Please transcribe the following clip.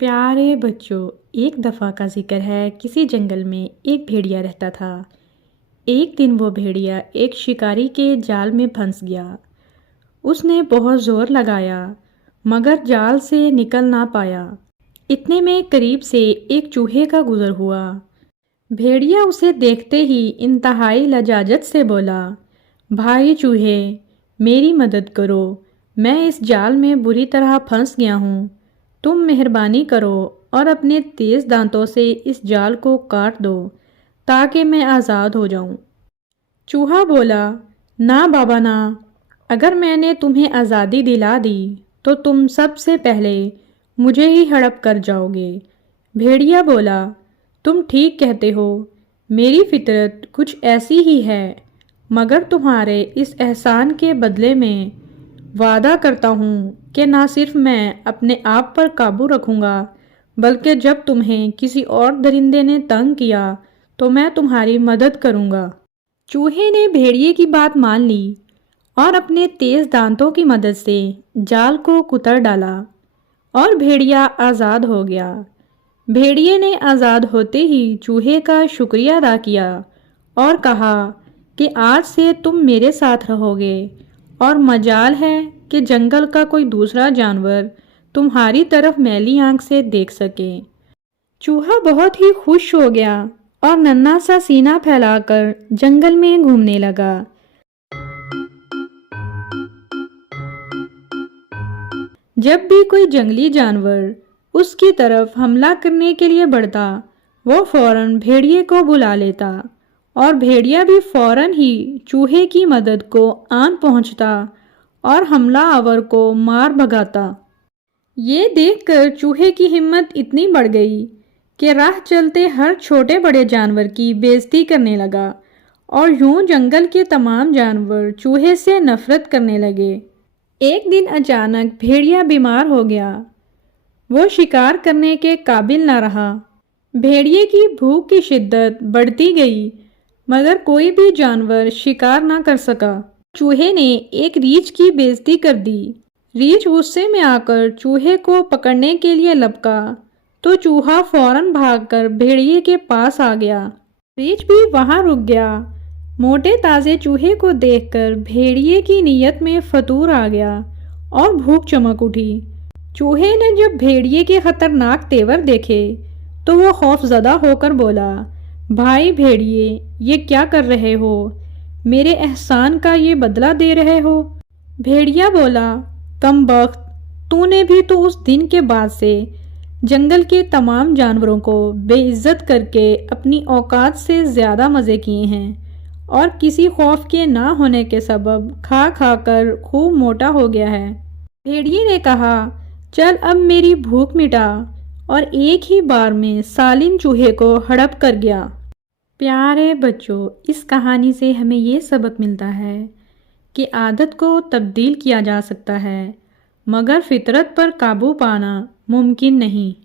پیارے بچوں، ایک دفعہ کا ذکر ہے کسی جنگل میں ایک بھیڑیا رہتا تھا۔ ایک دن وہ بھیڑیا ایک شکاری کے جال میں پھنس گیا۔ اس نے بہت زور لگایا مگر جال سے نکل نہ پایا۔ اتنے میں قریب سے ایک چوہے کا گزر ہوا۔ بھیڑیا اسے دیکھتے ہی انتہائی لجاجت سے بولا، بھائی چوہے، میری مدد کرو، میں اس جال میں بری طرح پھنس گیا ہوں۔ تم مہربانی کرو اور اپنے تیز دانتوں سے اس جال کو کاٹ دو تاکہ میں آزاد ہو جاؤں۔ چوہا بولا، نہ بابا نہ، اگر میں نے تمہیں آزادی دلا دی تو تم سب سے پہلے مجھے ہی ہڑپ کر جاؤ گے۔ بھیڑیا بولا، تم ٹھیک کہتے ہو، میری فطرت کچھ ایسی ہی ہے، مگر تمہارے اس احسان کے بدلے میں وعدہ کرتا ہوں کہ نہ صرف میں اپنے آپ پر قابو رکھوں گا بلکہ جب تمہیں کسی اور درندے نے تنگ کیا تو میں تمہاری مدد کروں گا۔ چوہے نے بھیڑیے کی بات مان لی اور اپنے تیز دانتوں کی مدد سے جال کو کتر ڈالا اور بھیڑیا آزاد ہو گیا۔ بھیڑیے نے آزاد ہوتے ہی چوہے کا شکریہ ادا کیا اور کہا کہ آج سے تم میرے ساتھ رہو گے اور مجال ہے کہ جنگل کا کوئی دوسرا جانور تمہاری طرف میلی آنکھ سے دیکھ سکے۔ چوہا بہت ہی خوش ہو گیا اور ننھا سا سینہ پھیلا کر جنگل میں گھومنے لگا۔ جب بھی کوئی جنگلی جانور اس کی طرف حملہ کرنے کے لیے بڑھتا، وہ فوراً بھیڑیے کو بلا لیتا اور بھیڑیا بھی فوراً ہی چوہے کی مدد کو آن پہنچتا اور حملہ آور کو مار بھگاتا۔ یہ دیکھ کر چوہے کی ہمت اتنی بڑھ گئی کہ راہ چلتے ہر چھوٹے بڑے جانور کی بےعزتی کرنے لگا اور یوں جنگل کے تمام جانور چوہے سے نفرت کرنے لگے۔ ایک دن اچانک بھیڑیا بیمار ہو گیا۔ وہ شکار کرنے کے قابل نہ رہا۔ بھیڑیے کی بھوک کی شدت بڑھتی گئی مگر کوئی بھی جانور شکار نہ کر سکا۔ چوہے نے ایک ریچھ کی بےعزتی کر دی۔ ریچھ غصے میں آ کر چوہے کو پکڑنے کے لیے لپکا تو چوہا فوراً بھاگ کر بھیڑیے کے پاس آ گیا۔ ریچھ بھی وہاں رک گیا۔ موٹے تازے چوہے کو دیکھ کر بھیڑیے کی نیت میں فطور آ گیا اور بھوک چمک اٹھی۔ چوہے نے جب بھیڑیے کے خطرناک تیور دیکھے تو وہ خوف زدہ ہو کر بولا، بھائی بھیڑیے، یہ کیا کر رہے ہو؟ میرے احسان کا یہ بدلہ دے رہے ہو؟ بھیڑیا بولا، کم بخت، تو نے بھی تو اس دن کے بعد سے جنگل کے تمام جانوروں کو بے عزت کر کے اپنی اوقات سے زیادہ مزے کیے ہیں اور کسی خوف کے نہ ہونے کے سبب کھا کھا کر خوب موٹا ہو گیا ہے۔ بھیڑیے نے کہا، چل اب میری بھوک مٹا، اور ایک ہی بار میں سالم چوہے کو ہڑپ کر گیا۔ پیارے بچوں، اس کہانی سے ہمیں یہ سبق ملتا ہے کہ عادت کو تبدیل کیا جا سکتا ہے مگر فطرت پر قابو پانا ممکن نہیں۔